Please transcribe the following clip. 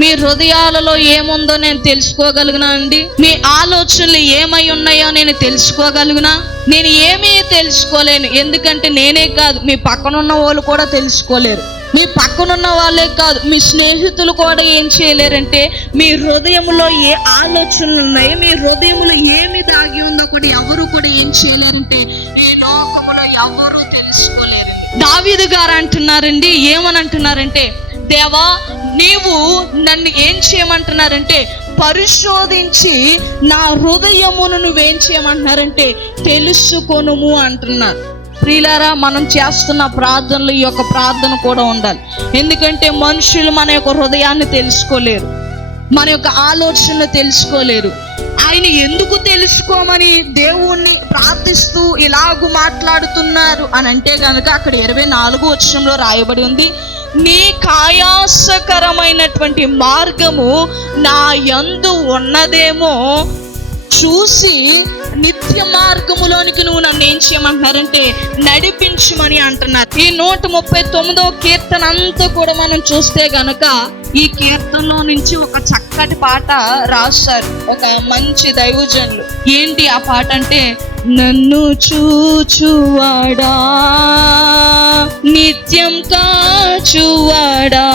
మీ హృదయాలలో ఏముందో నేను తెలుసుకోగలుగునా అండి? మీ ఆలోచనలు ఏమై ఉన్నాయో నేను తెలుసుకోగలుగునా? నేను ఏమీ తెలుసుకోలేను. ఎందుకంటే నేనే కాదు, మీ పక్కనున్న వాళ్ళు కూడా తెలుసుకోలేరు. మీ పక్కనున్న వాళ్ళే కాదు, మీ స్నేహితులు కూడా ఏం చేయలేరంటే మీ హృదయంలో ఏ ఆలోచనలు ఉన్నాయి, మీ హృదయంలో ఏమి దాగి ఉన్నా కూడా ఎవరు కూడా ఏం చేయలేరంటే ఈ లోకములో ఎవరు తెలుసుకోలేరు. దావీదు గారు అంటున్నారండి, ఏమని అంటున్నారంటే, దేవా నీవు నన్ను ఏం చేయమంటున్నారంటే పరిశోధించి నా హృదయమును నువ్వేం చేయమంటున్నారంటే తెలుసుకొనుము అంటున్నారు. ప్రియులారా, మనం చేస్తున్న ప్రార్థనలు ఈ యొక్క ప్రార్థన కూడా ఉండాలి. ఎందుకంటే మనుషులు మన యొక్క హృదయాన్ని తెలుసుకోలేరు, మన యొక్క ఆలోచనలు తెలుసుకోలేరు. ఆయన ఎందుకు తెలుసుకోమని దేవుణ్ణి ప్రార్థిస్తూ ఇలాగూ మాట్లాడుతున్నారు అని అంటే కనుక అక్కడ 24వ వచనంలో రాయబడి ఉంది, నీ కాయాసకరమైనటువంటి మార్గము నా యందు ఉన్నదేమో చూసి నిత్య మార్గములోనికి నువ్వు నన్ను ఏం చేయమంటున్నారంటే నడిపించమని అంటున్నారు. ఈ 139వ కీర్తన అంతా కూడా మనం చూస్తే గనక ఈ కీర్తనలో నుంచి ఒక చక్కటి పాట రాస్తారు ఒక మంచి దైవజనులు. ఏంటి ఆ పాట అంటే, నన్ను చూచువాడా నిత్యం కాచువాడా